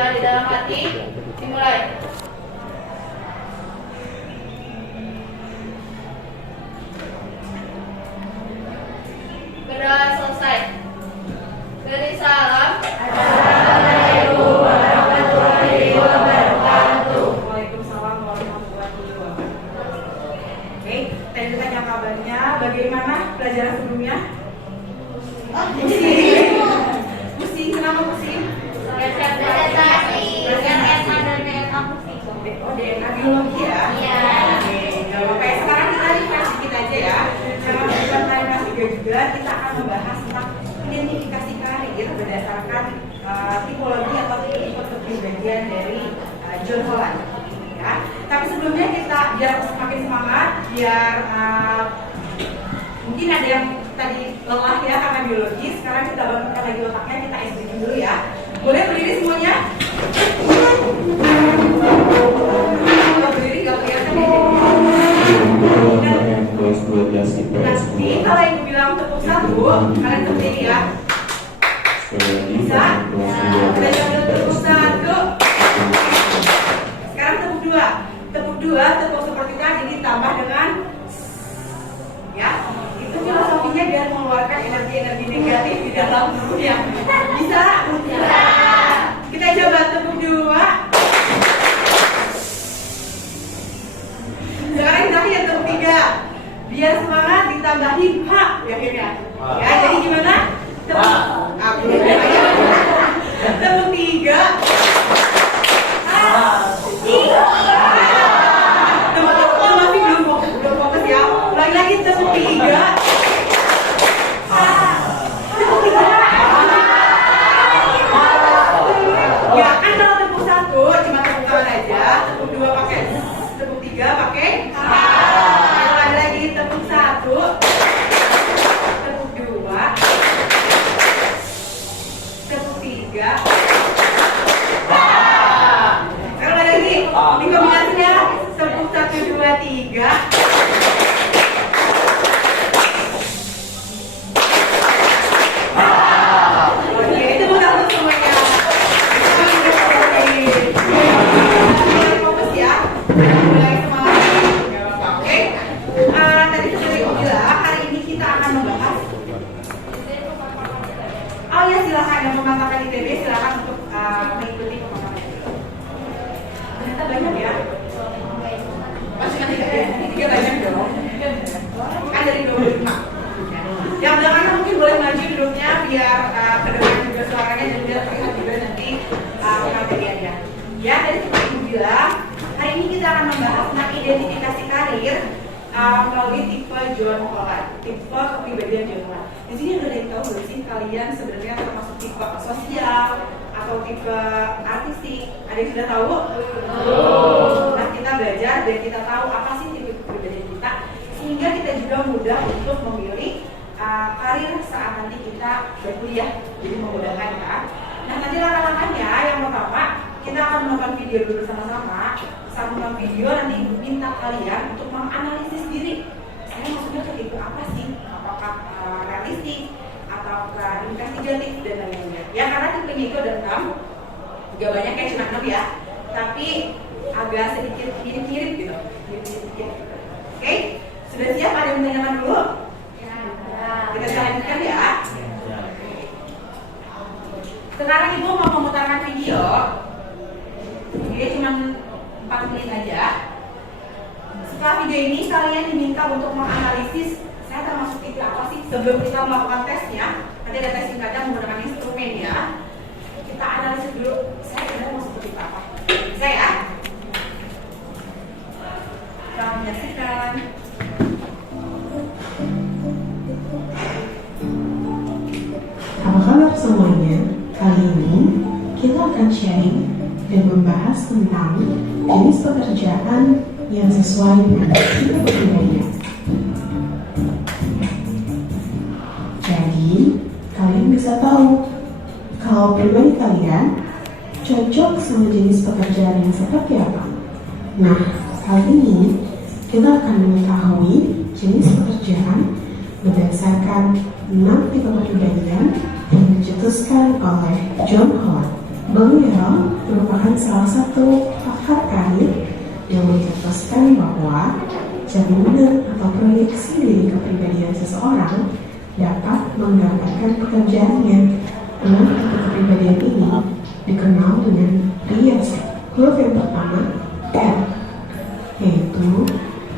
berdoa di dalam hati. Dimulai. Berdoa selesai. Beri salam. Assalamualaikum warahmatullahi wabarakatuh. Waalaikumsalam warahmatullahi wabarakatuh. Oke, tadi kita tanya kabarnya. Bagaimana pelajaran sebelumnya? Pusing, kenapa pusing? Presentasi. DNA dan DNA pusing. Oh, DNA biologi ya? Iya. Oke, nggak apa-apa ya. Sekarang kita refresh sedikit aja ya. Karena bukan kalian kelas 3 juga, kita akan membahas tentang identifikasi karir berdasarkan tipologi atau tipe kepribadian dari John Holland. Ya. Tapi sebelumnya kita biar semakin semangat, biar mungkin ada yang tadi lelah ya karena biologi. Sekarang kita bangunkan lagi otaknya, kita SDG dulu ya. Boleh berdiri semuanya? Kalau berdiri nggak kelihatan ya. Nanti kalau ibu bilang tepuk 1, kalian berdiri ya. Bisa? Kita coba tepuk 1. Sekarang tepuk 2. Tepuk 2, tepuk seperti tadi ditambah dengan ya. Itu filosofinya biar mengeluarkan energi-energi negatif di dalam tubuhnya. Bisa? Bisa. Kita coba tepuk 2. Sekarang terakhir tepuk 3. Biar semangat ditambahin H di akhirnya. Ya, jadi gimana? Tepuk 3. Teman-teman masih belum fokus ya. Ulangi lagi tepuk 3. Tepuk 3. Ya kan kalau tepuk 1 cuma tepuk tangan aja, tepuk 2 pakai, tepuk 3 pakai. Ulangi lagi tepuk 1, tepuk 2, tepuk 3. Sekarang ada lagi di kombinasinya tepuk 1, 2, 3. Oke, tepuk 1 semuanya. Mulai fokus ya, mulai semangat. Oke, tadi seperti aku bilang, hari ini kita akan membahas. Oh ya, silakan yang mengatakan ITB silakan untuk mengikuti pemaparan. Ternyata banyak ya. Masih kan 3 banyak dong. Kan dari 25. Yang belakang mungkin boleh maju duduknya biar kedengaran juga suaranya dan biar terlihat juga nanti materialnya. Ya, tadi seperti ibu bilang, hari ini kita akan membahas tentang identifikasi karir melalui tipe John Holland, tipe kepribadian John Holland. Di sini udah ada yang tahu belum sih kalian sebenarnya termasuk tipe sosial atau tipe artistik? Ada yang sudah tahu? Nah, kita belajar dan kita tahu apa sih tipe kepribadian kita, sehingga kita juga mudah untuk memilih karir saat nanti kita berkuliah, jadi memudahkan kan. Nah, nanti langkah-langkahnya yang pertama kita akan menonton video dulu bersama-sama. Saat menonton video nanti ibu minta kalian untuk menganalisis diri. Saya maksudnya ke tipe apa sih? Apakah realistik ataukah investigatif dan lain-lainnya? Ya karena tipenya itu ada 6, gak banyak kayak cuma 6 ya, tapi agak sedikit mirip-mirip gitu, mirip-mirip. Oke, sudah siap? Ada yang menanyakan dulu? Kita lanjutkan ya. Sekarang ibu mau memutarkan video. Dia cuma 4 menit aja. Setelah video ini kalian diminta untuk menganalisis saya termasuk tipe apa sih sebelum kita melakukan tesnya. Nanti ada tes singkatnya menggunakan instrumen ya. Kita analisis dulu saya sebenarnya masuk tipe apa. Bisa ya? Selamat menyaksikan. Apa kabar semuanya? Kali ini kita akan sharing dan membahas tentang jenis pekerjaan yang sesuai dengan tipe kepribadian. Jadi, kalian bisa tahu kalau pribadi kalian cocok sama jenis pekerjaan yang seperti apa. Nah, kali ini kita akan mengetahui jenis pekerjaan berdasarkan 6 tipe kepribadian yang dicetuskan oleh John Holland. Beliau merupakan salah satu pakar karir yang mencetuskan bahwa jaminan atau proyeksi diri kepribadian seseorang dapat menggambarkan pekerjaannya. Tipe kepribadian ini dikenal dengan realistic. Huruf yang pertama R, yaitu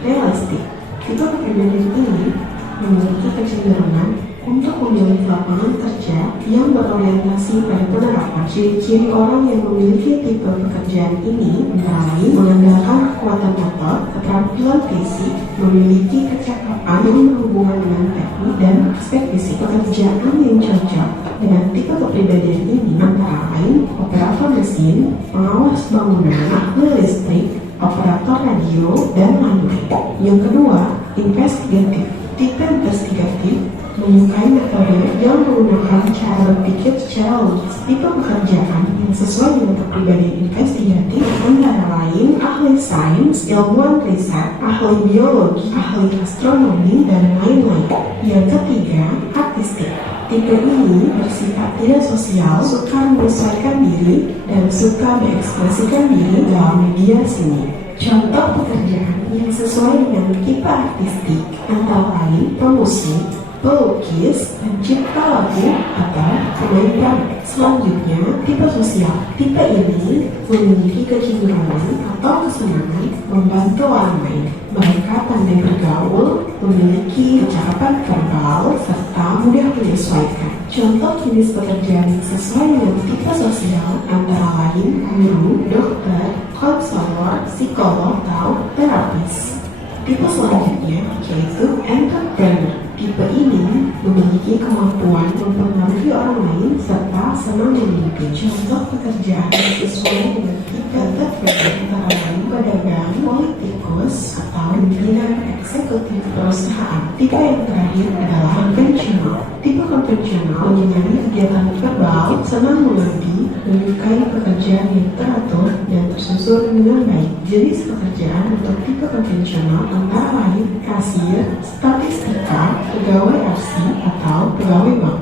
realistik. Tipe kepribadian ini memiliki kecenderungan untuk memilih lapangan kerja yang berorientasi pada penerapan. Ciri-ciri orang yang memiliki tipe pekerjaan ini antara lain mengandalkan kekuatan otot, keterampilan fisik, memiliki kecakapan yang berhubungan dengan teknik dan aspek fisik. Pekerjaan yang cocok dengan tipe kepribadian ini antara lain operator mesin, pengawas bangunan, ahli listrik, operator radio, dan lain-lain. Yang kedua, investigatif. Tipe investigatif menyukai metode yang menggunakan cara berpikir secara logis. Tipe pekerjaan yang sesuai dengan kepribadian investigatif antara lain ahli sains, ilmuwan riset, ahli biologi, ahli astronomi, dan lain-lain. Yang ketiga, artistik. Tipe ini bersifat tidak sosial, suka menyesuaikan diri, dan suka mengekspresikan diri dalam media seni. Contoh pekerjaan yang sesuai dengan tipe artistik antara lain pemusik, pelukis, pencipta lagu, atau pemain drum. Selanjutnya, tipe sosial. Tipe ini memiliki kecenderungan atau kesenangan membantu orang lain. Mereka pandai bergaul, memiliki kecakapan verbal, serta mudah menyesuaikan. Contoh jenis pekerjaan yang sesuai dengan tipe sosial antara lain guru, dokter, konselor, psikolog, atau terapis. Tipe selanjutnya yaitu entrepreneur. Tipe ini memiliki kemampuan mempengaruhi orang lain serta senang memimpin. Contoh pekerjaan yang sesuai dengan tipe entrepreneur antara lain pedagang, politikus, atau pimpinan eksekutif perusahaan. Tipe yang terakhir adalah konvensional. Tipe konvensional menyukai kegiatan verbal, senang mengerti, menyukai pekerjaan yang teratur dan tersusun dengan baik. Jenis pekerjaan untuk tipe konvensional antara lain kasir, statistika, pegawai arsi, atau pegawai bank.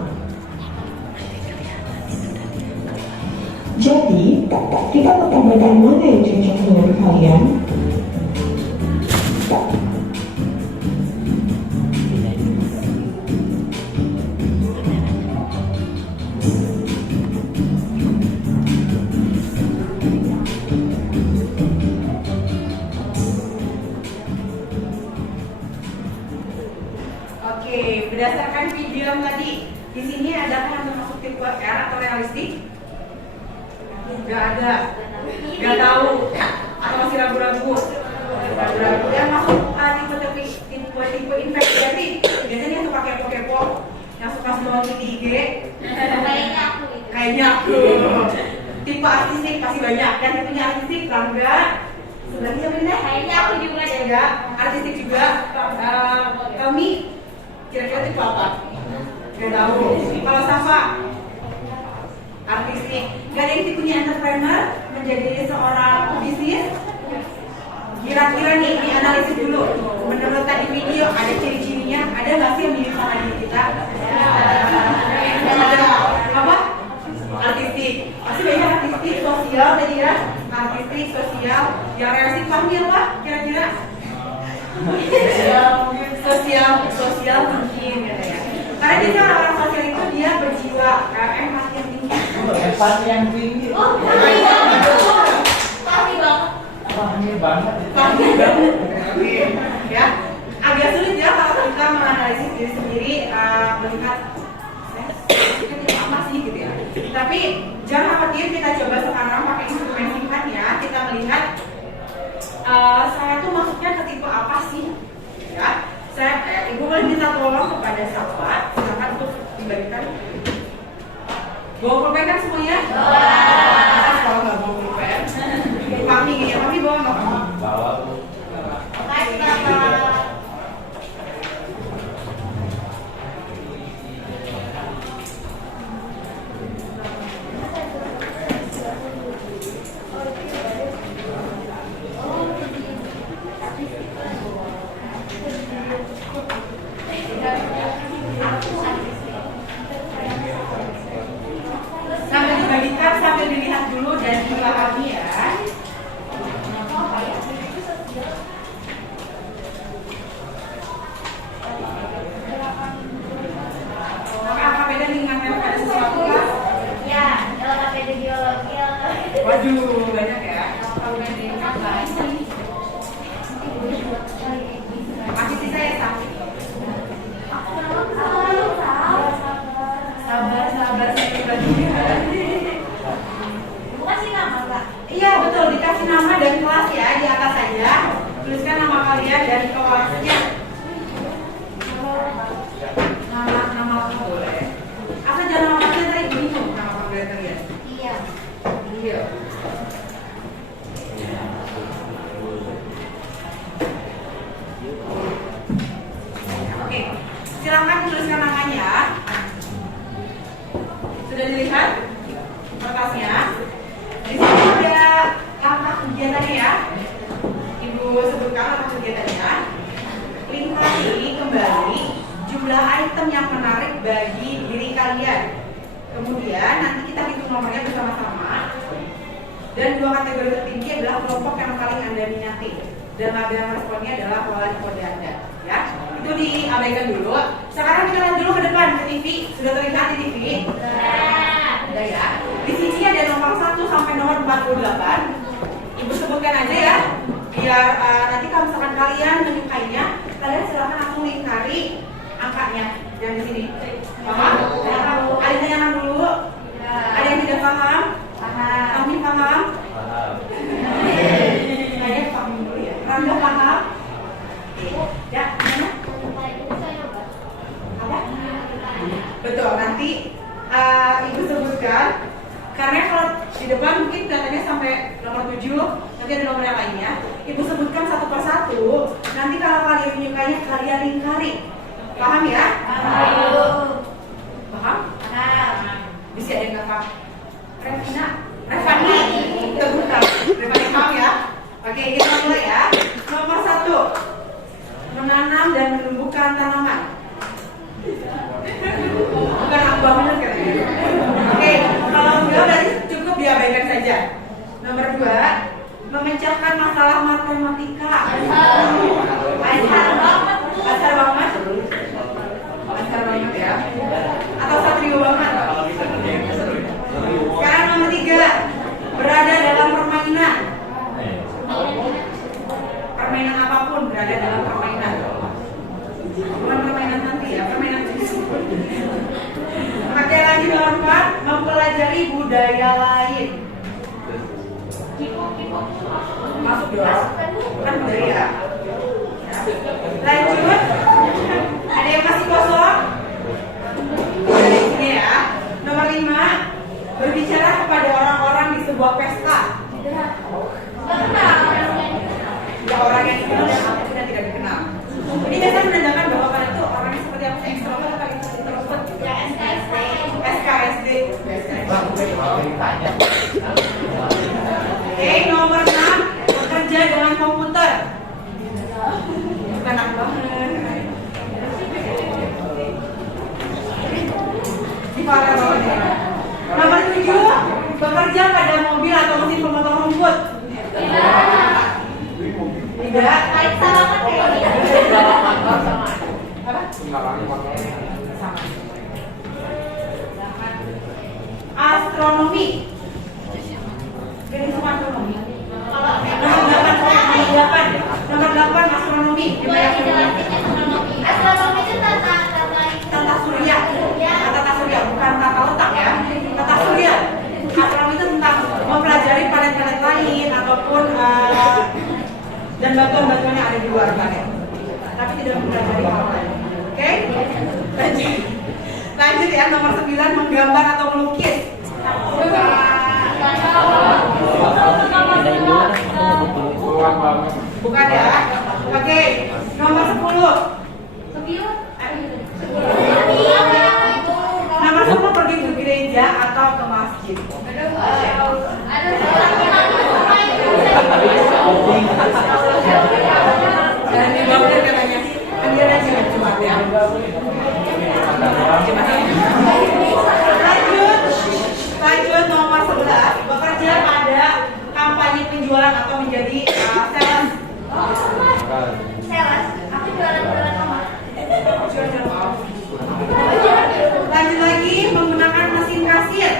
Jadi, tipe kepribadian mana yang cocok dengan kalian? Oke, berdasarkan video yang tadi, di sini ada yang termasuk tipe R atau realistik? Gak ada, gak tahu, atau masih ragu-ragu? Ragu-ragu. Yang masuk tipe investigatif, biasanya yang suka kepo-kepo, yang suka scrolling di IG. Kayaknya aku. Tipe artistik pasti banyak. Yang tipenya artistik, Rangga. Sebelahnya benar? Kayaknya aku juga deh. Ya, artistik juga. Kami kira-kira tipe apa? Gak tahu. Kalau Safa, artistik. Gak ada yang tipenya entrepreneur, menjadi seorang bisnis. Kira-kira nih, dianalisis dulu. Menurut tadi video, ada ciri-cirinya? Ada nggak sih yang mirip sama diri kita? Ada apa? Artistik. Pasti banyak artistik, sosial tadi ya. Artistik, sosial. Yang realistik pahami apa? Kira-kira? Sosial mungkin gitu ya. Karena dia orang sosial itu dia berjiwa empati yang tinggi. Empati yang tinggi. Oh, iya. Pasti banget. Pahami banget. Pahami banget. Ya, agak sulit ya kalau kita menganalisis diri sendiri melihat apa sih gitu ya. Tapi jangan khawatir, kita coba sekarang pakai instrumen singkat ya. Kita melihat saya tuh masuknya ke tipe apa sih? Ya, ibu boleh minta tolong kepada Safa, silakan untuk dibagikan. Bawa pulpen kan semuanya? Kalau nggak bawa pulpen, Kami ya, kami bawa nggak kami? Bawa. Makasih, Bapak. Sampai dibagikan sampai Oke, silakan tuliskan namanya. Sudah dilihat kertasnya? Di sini ada langkah kegiatannya ya. Ibu sebutkan langkah kegiatannya. Lingkari kembali jumlah item yang menarik bagi diri kalian. Kemudian nanti kita hitung nomornya bersama-sama. Dan dua kategori tertinggi adalah kelompok yang paling Anda minati. Dan label responnya adalah pola kode Anda. Ya, itu diabaikan dulu. Sekarang kita lihat dulu ke depan ke TV. Sudah terlihat di TV? Sudah ya. Di sini ada nomor 1 sampai nomor 48. Ibu sebutkan aja ya. Biar nanti kalau misalkan kalian menyukainya, kalian silahkan langsung lingkari angkanya yang di sini. Paham? Ada yang tanyakan dulu? Ada yang tidak paham? Kami paham? Saya paham dulu ya. Rangga paham? Ya, gimana? Apa? Betul, nanti Ibu sebutkan. Karena kalau di depan mungkin datanya sampai nomor 7, nanti ada nomor yang lainnya. Ibu sebutkan satu persatu. Nanti kalau kalian menyukainya, kalian lingkari. Paham ya? Paham. Paham? Bisa ada yang nggak paham? Revani, terbuka. Revani paham ya? Oke, kita mulai ya. Nomor 1, menanam dan menumbuhkan tanaman. Bukan aku banget kan? Oke, kalau enggak berarti cukup diabaikan saja. Nomor 2, memecahkan masalah matematika. Asar banget. Asar banget ya. Atau satrio banget. Sekarang nomor 3, berada dalam permainan. Permainan apapun berada dalam permainan. Bukan permainan nanti ya, permainan fisik. Oke, lanjut nomor 4, mempelajari budaya lain. Masuk dong. Kan budaya. Lanjut. Ada yang masih kosong? Ada di sini ya. Nomor 5, berbicara kepada orang-orang di sebuah pesta. Ya, orang yang dikenal dan apapun yang tidak dikenal. Ini biasanya menandakan bahwa kalian itu orangnya seperti apa? Ekstrovert atau introvert? Ya, SKSD. Oke, nomor 6, bekerja dengan komputer. Bukan aku banget. Di parah banget ya. Nomor 7, bekerja pada mobil atau mesin pemotong rumput. Tidak. Apa? Sama. Astronomi. Jadi semua astronomi. Nomor 8 astronomi. Astronomi itu Tata surya. Tata surya bukan tata letak ya. Tata surya. Astronomi itu tentang mempelajari planet-planet lain ataupun dan batuan-batuan yang ada di luar planet. Tapi tidak mempelajari hal lain. Oke? Lanjut ya, nomor 9, menggambar atau melukis. Bukan ya? Oke, nomor 10. Nomor 10, pergi ke gereja atau ke masjid. Dan dibawa katanya, Andira juga Jumat ya. Lanjut nomor 11, bekerja pada kampanye penjualan atau menjadi sales. Aku jualan apa? Lanjut lagi, menggunakan mesin kasir.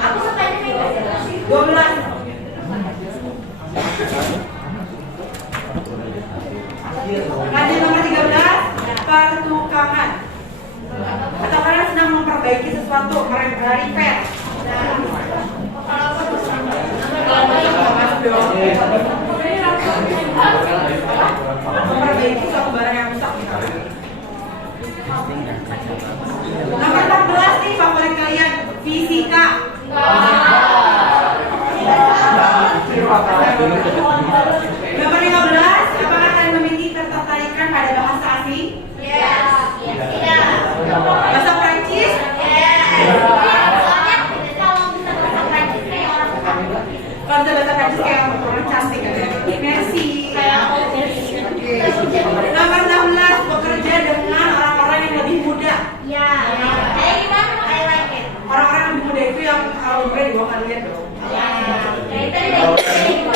Aku sukanya kayak 12. Lanjut nomor 13, pertukangan. Atau kalian sedang memperbaiki sesuatu, repair. Memperbaiki suatu barang yang rusak. Nomor 14 nih favorit kalian, fisika. Nomor 15, apakah kalian memiliki ketertarikan pada bahasa animasi? Yes. Yes. Bahasa Prancis? Soalnya kalau bisa bahasa Prancis kayak orang Kalau bisa bahasa Prancis kayak orang cantik kan ya? Merci. Nomor 16, bekerja dengan orang-orang yang lebih muda. ya. Kayak gimana? I like it. Orang-orang yang lebih muda itu yang umurnya di bawah kalian dong. Ya. Kayak tadi dari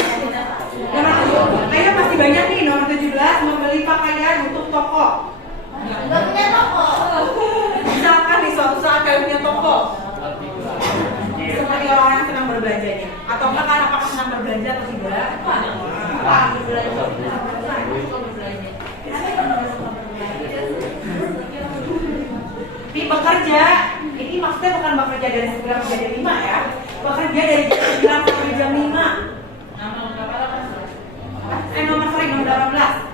Nomor 7, kayaknya pasti banyak nih. Nomor 17, membeli pakaian untuk toko. nggak punya toko. Misalkan di suatu saat kalian punya toko, seperti orang yang senang berbelanja ini, atau enggak kan apakah senang berbelanja atau tidak? Ini bekerja, ini maksudnya bukan bekerja dari 9 sampai jam 5 ya, bekerja dari jam 9 sampai jam 5. Nomor 18.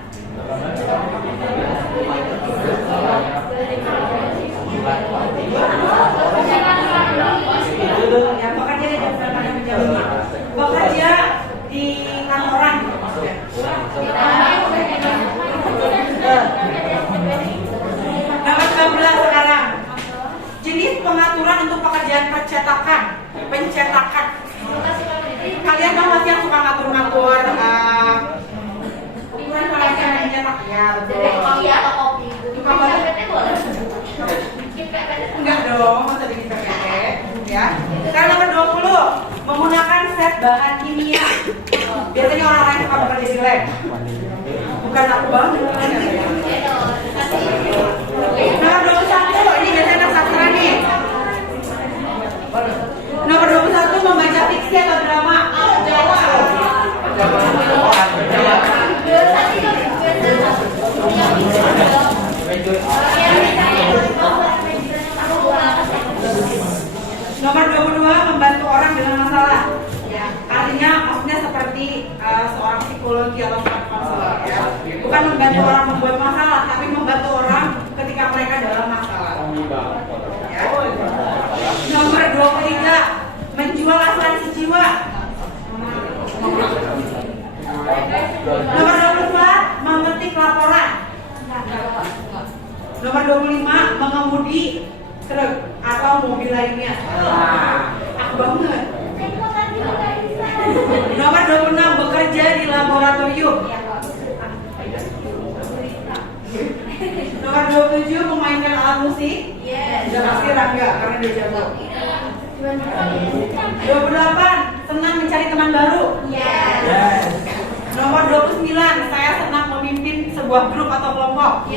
Ya, bekerja dari jam 9 sampai jam 5. Bekerja di kantoran maksudnya. Nomor 19 sekarang. Jenis pengaturan untuk pekerjaan pencetakan. Kalian tahu nggak sih yang suka ngatur-ngatur ukuran kalian yang mencetak? Ya betul. Kopi atau kopi? Suka banget. PT boleh. Enggak dong, masa bikin PPT ya. Sekarang nomor 20, menggunakan set bahan kimia. Biasanya orang-orang yang suka bekerja di lab. Bukan aku banget. Nomor 21, ini biasanya anak sastra nih. Nomor 21, membaca fiksi atau drama. Jawa. Nomor 22, membantu orang dengan masalah. Ya, artinya maksudnya seperti seorang psikologi atau seorang konselor ya. Bukan membantu orang membuat masalah, tapi membantu orang ketika mereka dalam masalah. Ya. Nomor 23, menjual asuransi jiwa. Nomor 24, memetik laporan. Nomor 25, mengemudi truk atau mobil lainnya. Aku banget. Nomor 26, bekerja di laboratorium. Nomor 27, memainkan alat musik. Sudah pasti Rangga karena dia jago. 28, senang mencari teman baru. Nomor 29, saya senang memimpin sebuah grup atau kelompok.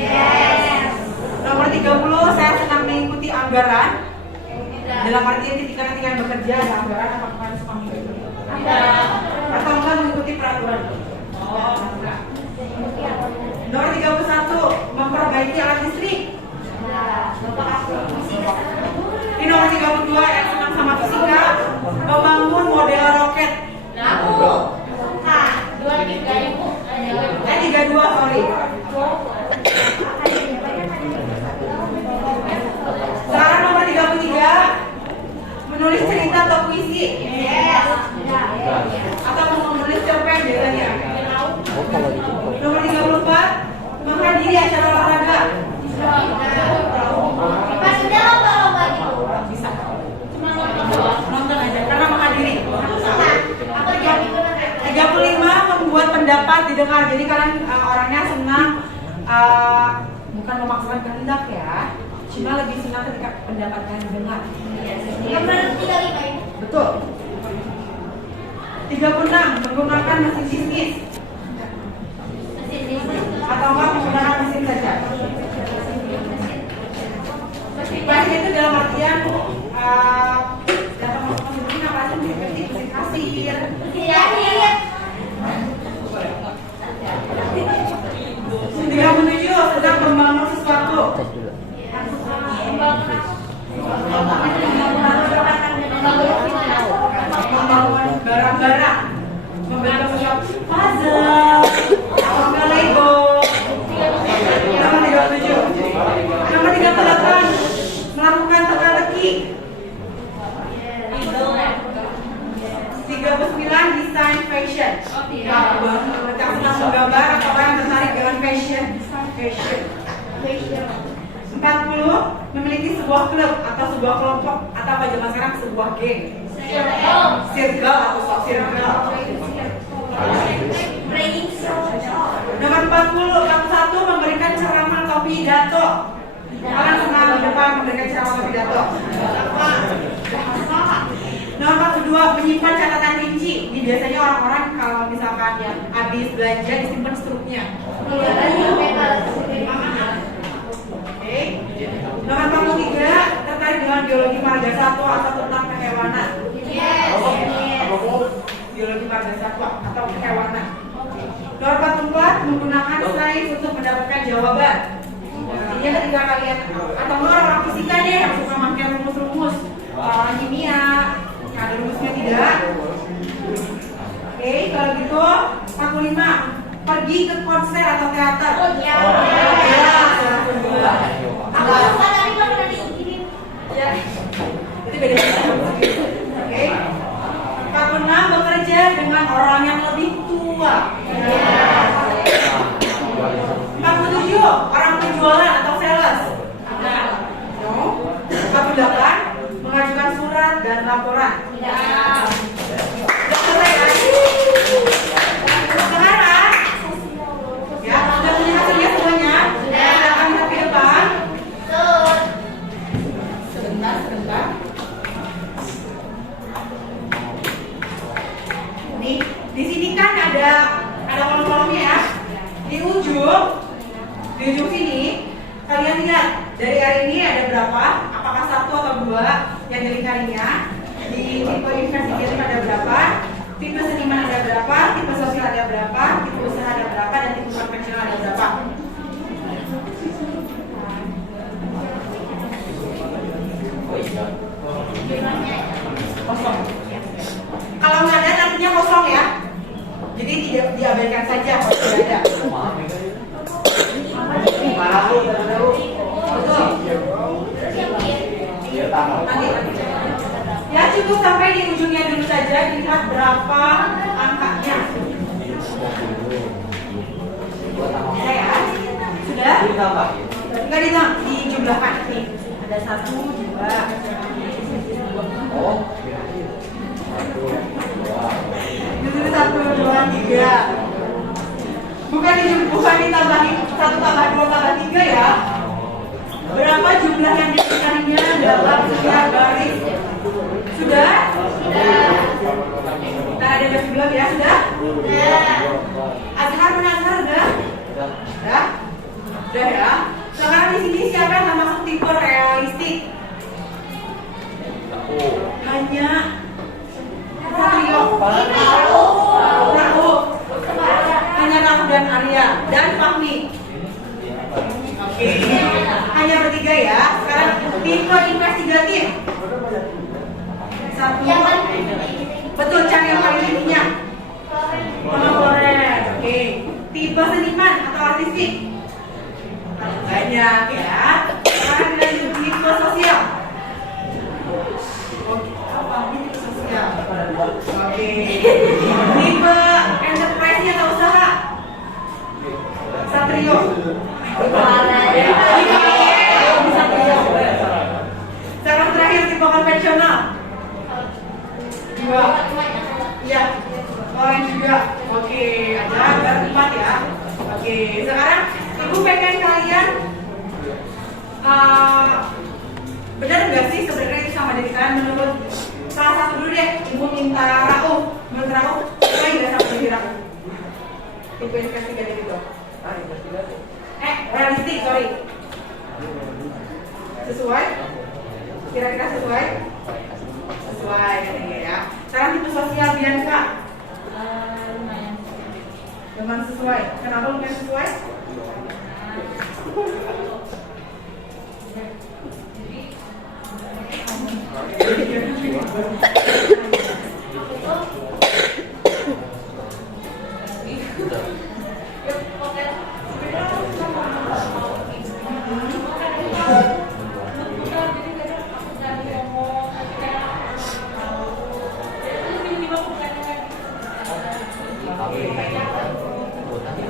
Nomor 30, saya senang mengikuti anggaran. Dalam artian ketika nanti kalian bekerja ada anggaran, apakah kalian suka mengikuti? Atau enggak mengikuti peraturan? Nomor 31, memperbaiki alat listrik. Ini nomor 32, yang senang sama fisika, membangun model roket. 32, sorry. Sekarang nomor 33, menulis cerita atau puisi. Atau menulis cerpen biasanya. Nomor 34, menghadiri acara olahraga. Maksudnya lomba-lomba gitu. Bisa. Nonton aja karena menghadiri. Aku jadi 35, membuat pendapat didengar. Jadi kalian orangnya senang bukan memaksakan kehendak ya, cuma lebih senang ketika pendapat kalian didengar. Nomor 35 ini. Betul. 36, menggunakan mesin bisnis atau enggak menggunakan mesin saja. Mesin itu dalam artian datang masuk mesin ini apa sih? Mesin ketik, mesin kasir. Iya. 37, sedang membangun sesuatu. Membangun barang-barang, membentuk sesuatu puzzle, atau enggak Lego. Nomor 37. Nomor 38, melakukan teka-teki. 39, desain fashion. Yang senang menggambar atau yang tertarik dengan fashion. 40 memiliki sebuah klub atau sebuah kelompok atau apa zaman sekarang sebuah geng. Circle atau circle. Nomor 41 memberikan ceramah atau pidato. Kalian pernah di depan memberikan ceramah atau pidato? Nomor 42 menyimpan catatan rinci. Ini biasanya orang-orang kalau misalkan yang habis belanja disimpan struknya. Oke. Nomor 43 terkait dengan biologi marga satwa atau tentang kehewanan. Biologi marga satwa atau kehewanan. Nomor 44 menggunakan sains untuk mendapatkan jawaban. Ini ketika kalian atau orang fisika deh yang suka makan rumus-rumus, orang kimia, ada rumusnya tidak? Oke, kalau gitu 45 pergi ke konser atau teater. Aku suka tadi kalau pernah diizinin. Ya, itu beda. Oke. 46 bekerja dengan orang yang lebih tua. 47 orang penjualan atau sales. No. 48 mengajukan surat dan laporan. Sudah selesai kan? Sekarang ya, sudah punya hasilnya semuanya? Silakan lihat ke depan. Sebentar. Nih, di sini kan ada kolom-kolomnya ya. Di ujung sini kalian lihat dari hari ini ada berapa? Apakah 1 atau 2 yang dilingkarinya? Di tipe investigatif ada berapa? Tipe seniman ada berapa? Tipe sosial ada berapa? Tipe usaha ada berapa? Dan tipe konvensional ada berapa? Kosong. Kalau nggak ada nantinya kosong ya. Jadi tidak diabaikan saja kalau tidak ada. Betul. Nanti. Ya cukup sampai di ujungnya dulu saja, lihat berapa angkanya. Bisa ya? Sudah? Enggak dijumlahkan nih. Ada 1, 2. Justru 1, 2, 3. Bukan ditambahin 1 tambah 2 tambah 3 ya. Berapa jumlah yang dicarinya dalam setiap baris? Sudah? Kita ada yang belum ya? Sudah? Azhar menazhar udah? Sudah? Sudah ya? Sekarang di sini siapa yang masuk tipe realistik? Hanya Satrio, Rahu, hanya Rahu dan Arya dan Fahmi. Oke, hanya bertiga ya. Sekarang tipe investigatif. 1. Betul, cari yang paling tingginya. Kontemporer. Oke. Tipe seniman atau artistik. Banyak ya. Sekarang kita tipe sosial. Oke, apa ini tipe sosial? Oke. Tipe enterprise atau usaha. Satrio. Sekarang terakhir tipe konvensional. 2. Iya. Orang juga. Oke, ada 4 ya. Oke, sekarang ibu pengen kalian benar nggak sih sebenarnya itu sama dari kalian menurut salah satu dulu deh. Ibu minta Rauf. Menurut Rauf, apa yang nggak sama dari Rauf? Tipe investigatif itu. Realistik, sorry. Sesuai? Kira-kira sesuai? Sesuai katanya ya. Sekarang tipe sosial Bianca. Lumayan sesuai. Kenapa lumayan sesuai?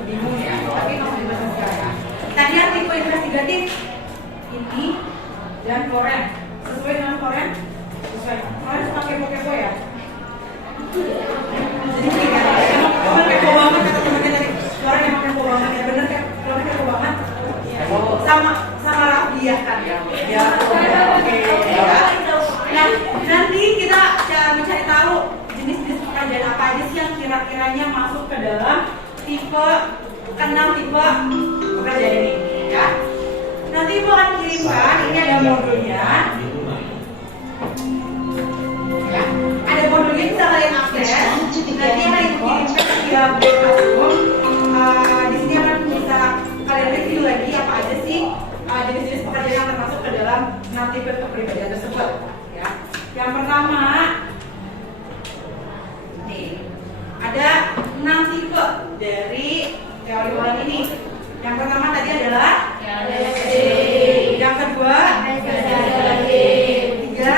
Bingung ya, tapi masih ya. Tadi yang tipe tipe investigatif ini dan foren. Sesuai dengan foren? Sesuai. Foren suka kepo-kepo ya? Jadi kamu kepo banget kata temannya tadi. Foren emang kepo banget ya, bener kan? Kalau kepo banget sama Rafdiah kan? Ya, oke. Nah, nanti kita mencari tahu jenis-jenis pekerjaan apa aja sih yang kira-kiranya masuk ke dalam tipe 6 tipe pekerjaan ini, ya. Nanti Ibu akan kirimkan, ini ada modulnya. Ya, ada modulnya bisa kalian akses. Nanti akan Ibu kirimkan via Google Classroom. Di sini akan bisa kalian review lagi apa aja sih jenis-jenis pekerjaan yang termasuk ke dalam 6 tipe kepribadian tersebut. Ya, yang pertama, nih, ada 6 tipe dari teori ulang ini. Yang pertama tadi adalah yang kedua tiga,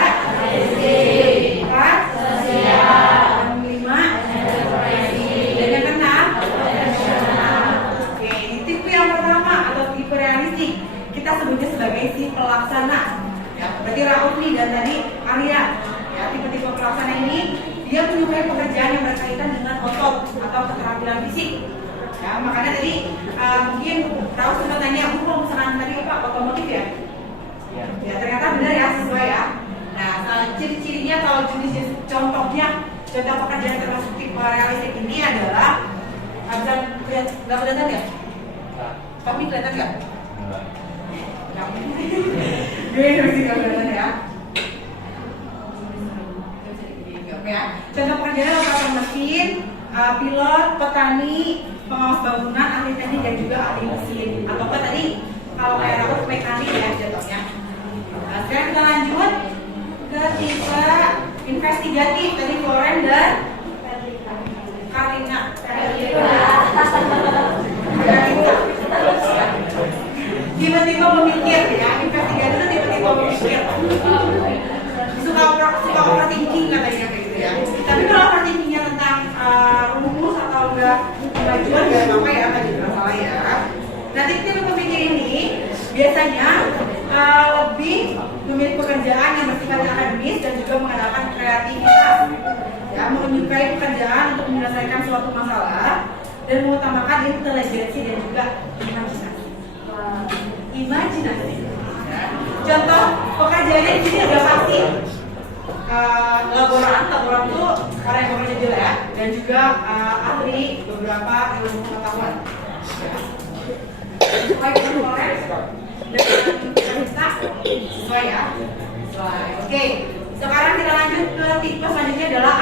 empat, yang kelima, dan yang keenam. Oke, ini tipe yang pertama atau tipe realistik. Kita sebutnya sebagai si pelaksana. Ya, berarti Rauf nih dan tadi Arya. Ya, tipe-tipe pelaksana ini dia menyukai pekerjaan yang berkaitan dengan otot atau keterampilan fisik. Ya, makanya tadi mungkin Rauf sempat tanya, Bu, kalau misalkan tadi Pak otomotif ya? Ya, ternyata benar ya, sesuai ya. Nah, ciri-cirinya atau jenis contoh pekerjaan termasuk tipe realistik ini adalah bisa lihat, nggak kelihatan ya? Kami kelihatan nggak? Gue harus nggak kelihatan ya. Ya. Contoh pekerjaan operator mesin, pilot, petani, pengawas bangunan, ahli teknik dan juga ahli mesin. Atau apa tadi? Kalau kayak Rauf mekanik ya jatuhnya. Nah, sekarang kita lanjut ke tipe investigatif tadi Floren dan Karina. Tiba-tiba memikir ya, investigatif itu tiba-tiba memikir. Suka overthinking katanya kayak gitu ya. Tapi kalau overthinkingnya tentang rumus atau enggak kemajuan enggak apa-apa ya, enggak jadi masalah ya. Nanti tipe pemikir ini biasanya lebih memilih pekerjaan yang bersifat akademis dan juga mengandalkan kreativitas. Ya, menyukai pekerjaan untuk menyelesaikan suatu masalah dan mengutamakan intelijensi dan juga imajinasi. Imajinasi. Ya. Contoh pekerjaannya di sini udah pasti. Laboran itu orang yang bekerja di lab dan juga ahli beberapa ilmu pengetahuan. Sesuai dengan Flores dan kita sesuai ya. Sesuai. Oke, sekarang kita lanjut ke tipe selanjutnya adalah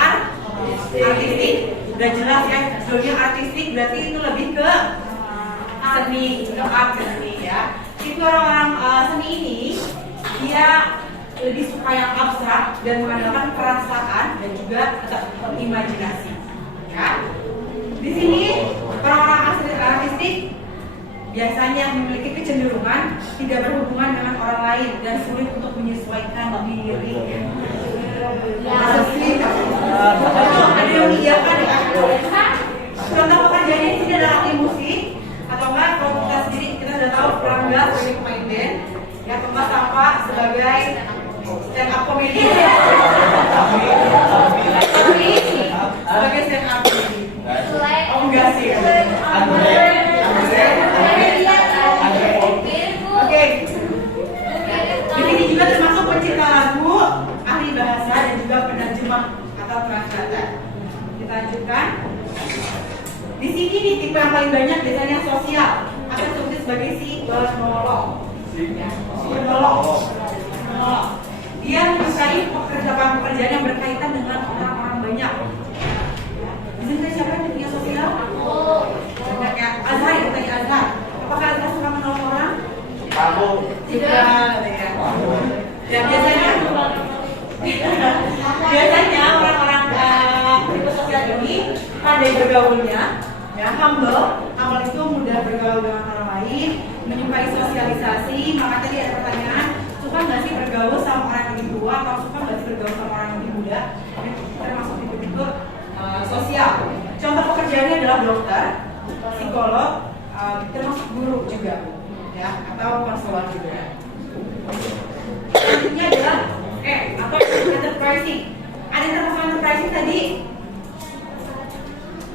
artistik. Udah jelas ya, sebelumnya artistik berarti itu lebih ke seni, ke art seni ya. Tipe orang-orang seni ini dia lebih suka yang abstrak dan mengandalkan perasaan dan juga imajinasi. Ya. Di sini orang-orang artistik biasanya memiliki kecenderungan tidak berhubungan dengan orang lain dan sulit untuk menyesuaikan diri. Ada yang mengiyakan ya. Contoh pekerjaannya ini adalah ahli musik atau enggak kalau kita sendiri kita sudah tahu Rangga sebagai pemain band, ya Thomas Safa sebagai stand up comedy. Sebagai stand up comedy. Oh enggak sih. Oke. Di sini juga termasuk pencipta lagu, ahli bahasa dan juga penerjemah atau translator. Kita lanjutkan. Di sini nih tipe yang paling banyak biasanya sosial atau disebut sebagai si penolong. Penolong. Dia menyukai pekerjaan yang berkaitan dengan orang-orang banyak. Di sini siapa yang punya sosial? Banyak ya. Azhar, ya tanya Azhar. Apakah Azhar suka menolong orang? Kamu Tidak. Dan biasanya orang-orang tipe sosial ini pandai bergaulnya, ya humble itu mudah bergaul dengan orang lain, menyukai sosialisasi. Maka tadi ada pertanyaan, suka nggak sih bergaul sama orang yang lebih tua atau suka nggak sih bergaul sama orang yang lebih muda? Termasuk tipe-tipe sosial. Contoh pekerjaannya adalah dokter, psikolog, termasuk guru juga. Ya, ya, atau konselor juga. Selanjutnya adalah atau enterprising. Ada yang termasuk enterprising tadi?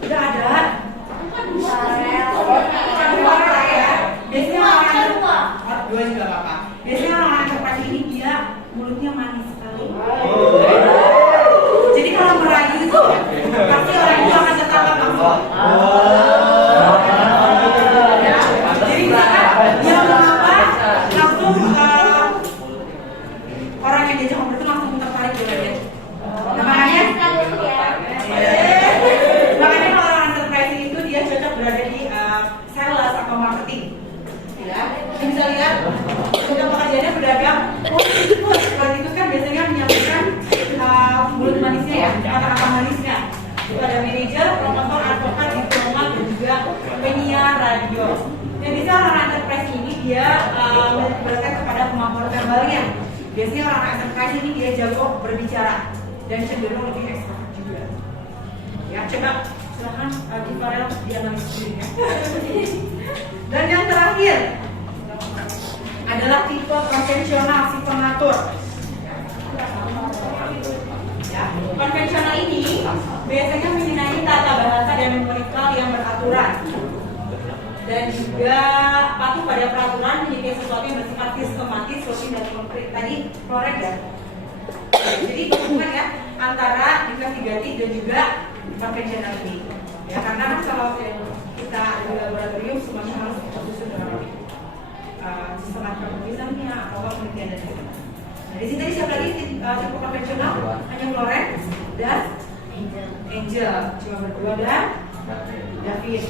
Udah ada. Dua ya. Biasanya dua juga apa-apa. Biasanya orang enterprise ini dia mulutnya manis sekali. Jadi kalau merayu itu pasti orang itu akan tertangkap langsung. Ya. Jadi misalkan dia ngomong apa, langsung orang yang diajak ngobrol itu langsung tertarik juga. Nah, makanya kalau orang enterprising itu dia cocok berada di sales atau marketing. Ya, kita bisa lihat untuk pekerjaannya berdagang. Itu kan biasanya menyampaikan mulut manisnya ya, kata-kata manisnya. Itu ada manajer, promotor, advokat, diplomat, dan juga penyiar radio. Dan bisa orang enterprise ini dia berkaitan kepada kemampuan verbalnya. Biasanya orang enterprise ini dia jago berbicara dan cenderung lebih ekstrovert juga. Ya, coba silahkan di Farel dianalisis sendiri ya. Dan yang terakhir adalah tipe konvensional si pengatur. Ya, konvensional ini biasanya mempunyai tata bahasa dan memorikal yang beraturan dan juga patuh pada peraturan, menyikapi sesuatu yang bersifat sistematis, rutin dan konkret. Tadi korek ya. Jadi hubungan ya antara investigatif dan juga konvensional ini. Ya, karena kalau kita ada laboratorium semuanya harus tersusun dalam sistematika penulisannya atau penelitian dan sebagainya. Nah, di sini tadi siapa lagi tipe konvensional? Hanya Florence dan Angel, cuma berdua dan David.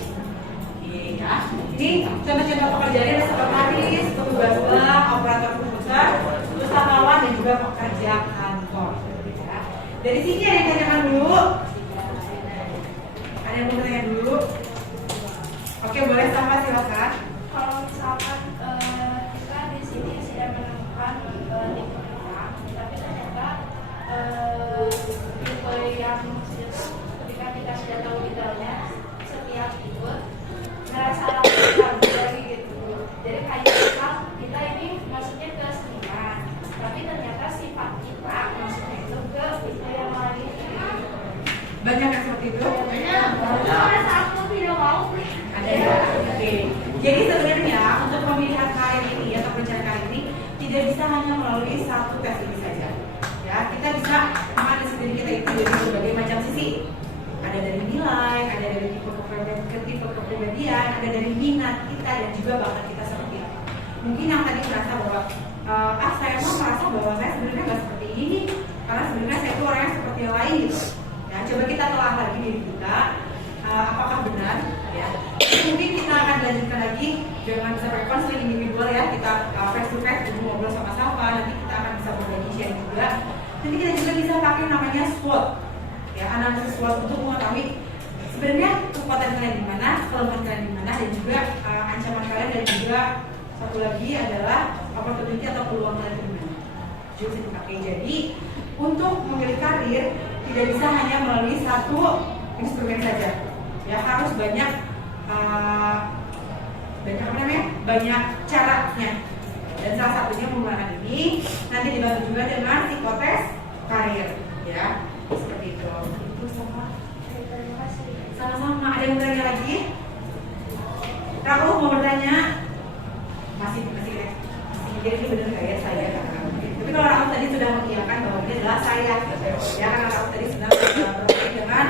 Ya. Ini contoh-contoh pekerjaannya ada sekretaris, petugas bank, operator komputer, usahawan dan juga pekerja kantor. Ya. Dari sini ada yang tanyakan dulu. Ada yang mau tanya dulu? Oke, boleh sama silakan. Kalau misalkan kita di sini sudah menemukan tipe kita, tapi ternyata tipe yang ketika kita sudah tahu detailnya setiap tipe ngerasa ragu lagi gitu. Jadi kayak misal kita ini maksudnya ke seniman, tapi ternyata sifat kita maksudnya itu ke tipe yang lain. Banyak yang seperti itu? Banyak. Pada saat aku tidak mau Ada ya? Oke. Jadi sebenarnya untuk pemilihan karir ini atau pencarian karir ini tidak bisa hanya melalui satu tes ini saja. Ya, kita bisa menganalisis diri kita itu dari berbagai macam sisi. Ada dari nilai, ada dari tipe kepribadian, ada dari minat kita dan juga bakat kita seperti apa. Mungkin yang tadi merasa bahwa saya merasa bahwa saya sebenarnya nggak seperti ini, karena sebenarnya saya itu orangnya seperti yang lain gitu. Nah, coba kita telah lagi diri kita, apakah benar? Ya. Mungkin kita akan lanjutkan lagi dengan sampai konseling individual ya, kita face to face dulu ngobrol sama-sama, nanti kita akan bisa berbagi share juga. Nanti kita juga bisa pakai namanya SWOT, ya, analisis SWOT untuk mengetahui sebenarnya kekuatan kalian di mana, kelemahan kalian di mana, dan juga ancaman kalian, dan juga satu lagi adalah opportunity atau peluang kalian di mana. Juga bisa dipakai. Jadi untuk memilih karir tidak bisa hanya melalui satu instrumen saja. Ya, harus banyak banyak caranya. Dan salah satunya menggunakan ini nanti dibantu juga dengan psikotes karir, ya, seperti itu. Itu terima kasih. sama-sama. Ada yang bertanya lagi? Kamu mau bertanya? Masih mikir ini benar nggak ya saya? Tapi kalau aku tadi sudah mengiyakan bahwa ini adalah saya, ya, karena aku tadi sedang bermain dengan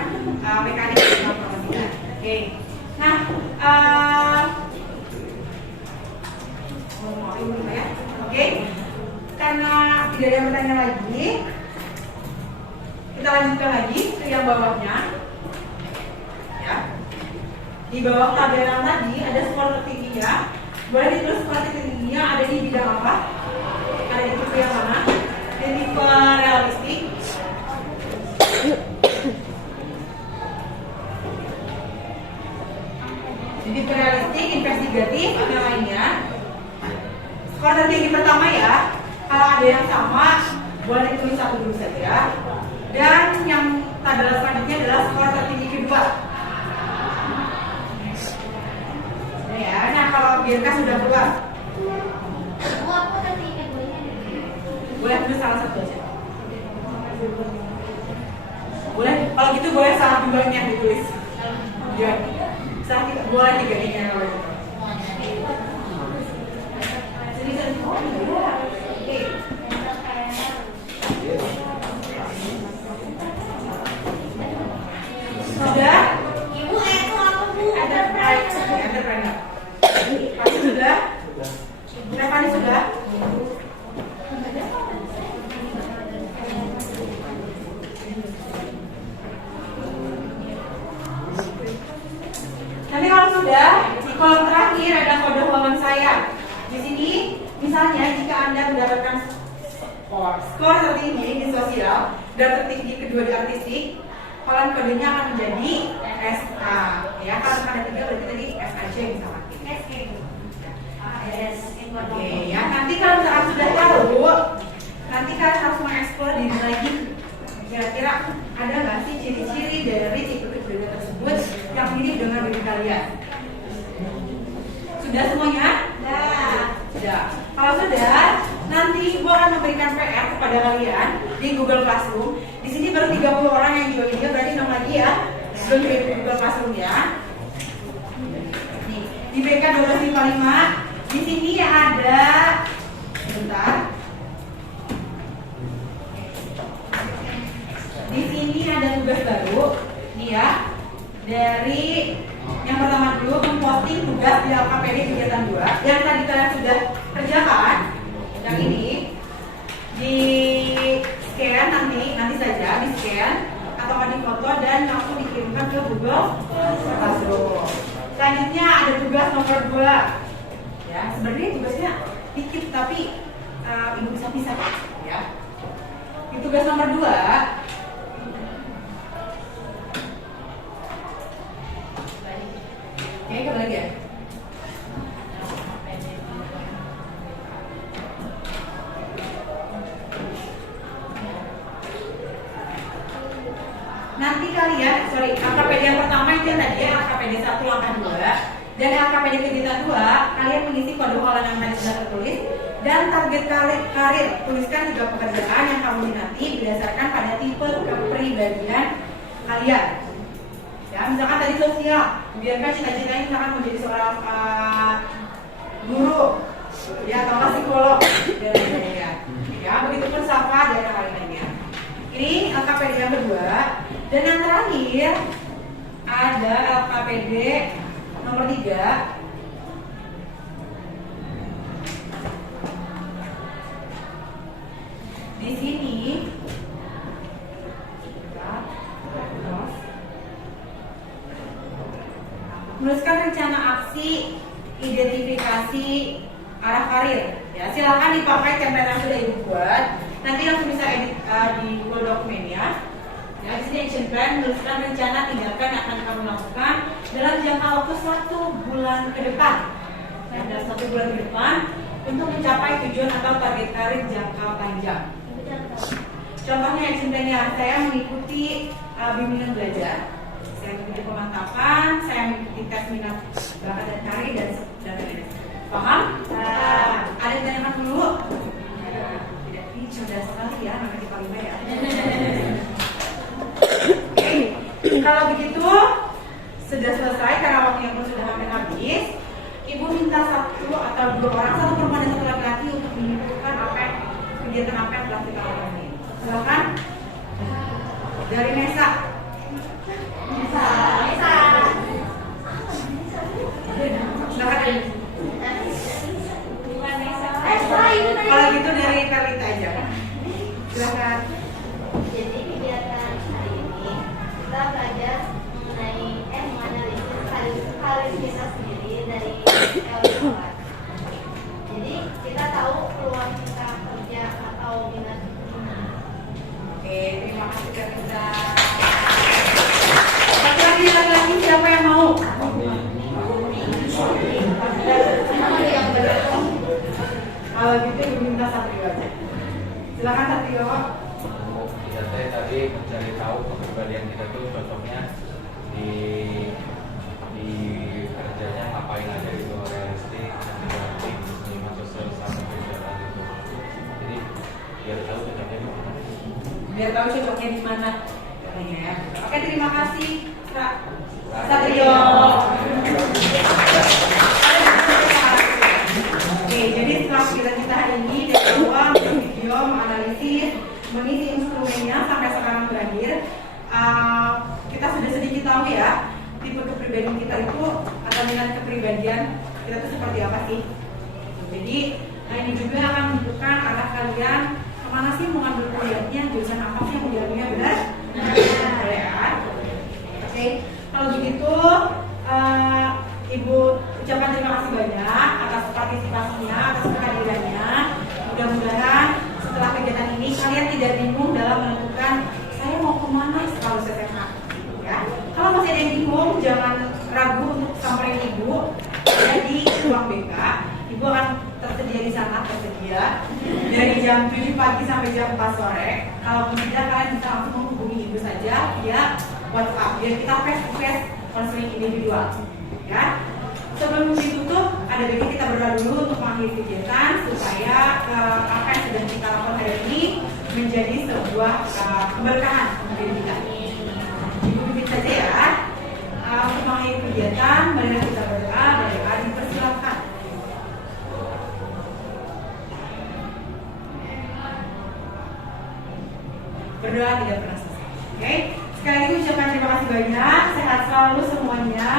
mekanik informasikan. Oke. Nah, ya. Oke. Karena tidak ada yang bertanya lagi, kita lanjutkan lagi ke yang bawahnya. Ya. Di bawah tabel yang tadi ada skor tertingginya. Boleh ditulis skor tertingginya ada di bidang apa? Ada di tipe yang mana? Di tipe realistik. Di tipe realistik, investigatif, yang lainnya. Skor tertinggi pertama ya. Kalau ada yang sama, boleh ditulis satu dulu saja. Dan yang tabel selanjutnya adalah skor tertinggi kedua. Ya, nah kalau biarkan sudah keluar. Boleh tulis salah satu aja. Boleh, kalau gitu boleh salah dua-nya ditulis. Ya, salah tiga, boleh tiga-tiganya kalau gitu. Oh iya. Oke. Sudah? Ada pernah. Pasti sudah? Revani sudah? Nanti kalau sudah, di kolom terakhir ada kode halaman saya. Di sini, misalnya jika Anda mendapatkan skor tertinggi di sosial dan tertinggi kedua di artistik, kolom kodenya akan menjadi SA. Ya, kalau ada 3 berarti tadi S aja misalkan. Oke, ya nanti kalau misalkan sudah tahu, nanti kalian harus mengeksplor diri lagi. Kira-kira ada nggak sih ciri-ciri dari tipe kepribadian tersebut yang mirip dengan diri kalian? Sudah semuanya? Sudah. Kalau sudah, nanti Ibu akan memberikan PR kepada kalian di Google Classroom. Di sini baru 30 orang yang join dia, berarti 6 lagi ya. Belum di Google Classroom ya. Nih, di BK 1255 di sini ada sebentar. Di sini ada tugas baru, nih ya. Dari yang pertama dulu memposting tugas di LKPD kegiatan 2 yang tadi kalian sudah kerjakan. Yang ini di scan nanti saja di scan atau di foto dan langsung dikirimkan ke Google Classroom. Selanjutnya ada tugas nomor 2. Ya, sebenarnya tugasnya dikit tapi Ibu bisa pisah ya. Di tugas nomor 2 oke, kembali lagi ya. Nanti kalian, LKPD yang pertama itu yang tadi ya, LKPD 1 langkah 2 dan LKPD kegiatan 2, kalian mengisi kode halaman yang tadi sudah tertulis dan target karir, tuliskan 3 pekerjaan yang kamu minati berdasarkan pada tipe kepribadian kalian. Ya, misalkan tadi sosial, biarkan cita-citanya misalkan menjadi seorang guru, ya atau psikolog dan lain-lainnya. Ya, begitupun Safa dan lain-lainnya. Ini LKPD yang kedua dan yang terakhir ada LKPD nomor 3. Di sini menuliskan rencana aksi, identifikasi arah karir. Ya, silakan dipakai template yang sudah Ibu buat. Nanti langsung bisa edit di Google dokumennya. Ya, di sini action plan menuliskan rencana tindakan yang akan kamu lakukan dalam jangka waktu 1 bulan ke depan. Ya, dalam 1 bulan ke depan untuk mencapai tujuan atau target karir jangka panjang. Contohnya action plan-nya, saya mengikuti bimbingan belajar, saya mengikuti pemantapan, saya mengikuti tes minat bakat dan karir dan lain-lain. Paham? Ada yang tanyakan dulu? Tidak, ini cerdas sekali ya, anak kecil Pak ya. Kalau begitu sudah selesai karena waktu yang sudah hampir habis. Ibu minta 1 atau 2 orang, 1 perempuan dan 1 laki-laki untuk menyimpulkan kegiatan apa yang telah kita lakukan ini. Silakan. Dari Nesa. Silakan. Kalau gitu dari Kalita aja. Silakan. Jadi kegiatan hari ini kita belajar menganalisis karir kita sendiri dari LKPD. Jadi kita tahu peluang kita kerja atau minat kita. Oke, terima kasih Kalita. Laki-laki siapa yang mau? Kalau gitu Ibu minta Satrio aja. Silakan Satrio. Kita tadi mencari tahu kepribadian kita tuh cocoknya di kerjanya ngapain aja gitu, realistik, kreatif, biar tahu cocoknya di mana. Ya. Oke, terima kasih Kak Satrio. Oke, jadi setelah kegiatan kita hari ini dari awal video menganalisis, mengisi instrumennya sampai sekarang berakhir, kita sudah sedikit tahu ya tipe kepribadian kita itu atau minat kepribadian kita itu seperti apa sih. Jadi ini juga akan menentukan arah kalian kemana sih mau ngambil kuliahnya, jurusan apa sih yang mau diambilnya, benar? Boleh kan? Oke, kalau begitu Ibu ucapkan terima kasih banyak atas partisipasinya, atas kehadirannya. Mudah-mudahan setelah kegiatan ini kalian tidak bingung dalam menentukan saya mau kemana setelah lulus SMA. Ya, kalau masih ada yang bingung, jangan ragu untuk samperin Ibu ya, di ruang BK. Ibu akan tersedia di sana, tersedia dari jam 7 pagi sampai jam 4 sore. Kalau tidak, kalian bisa langsung menghubungi Ibu saja via WhatsApp biar kita face-to-face konseling individual. Ya, sebelum ditutup, ada baiknya kita berdoa dulu untuk mengakhiri kegiatan supaya apa yang sedang kita lakukan hari ini menjadi sebuah keberkahan bagi kita. Ibu pimpin saja ya. Untuk mengakhiri kegiatan, marilah kita berdoa. Berdoa dipersilakan. Berdoa tidak pernah selesai. Oke, sekali lagi ucapkan terima kasih banyak. Sehat selalu semuanya.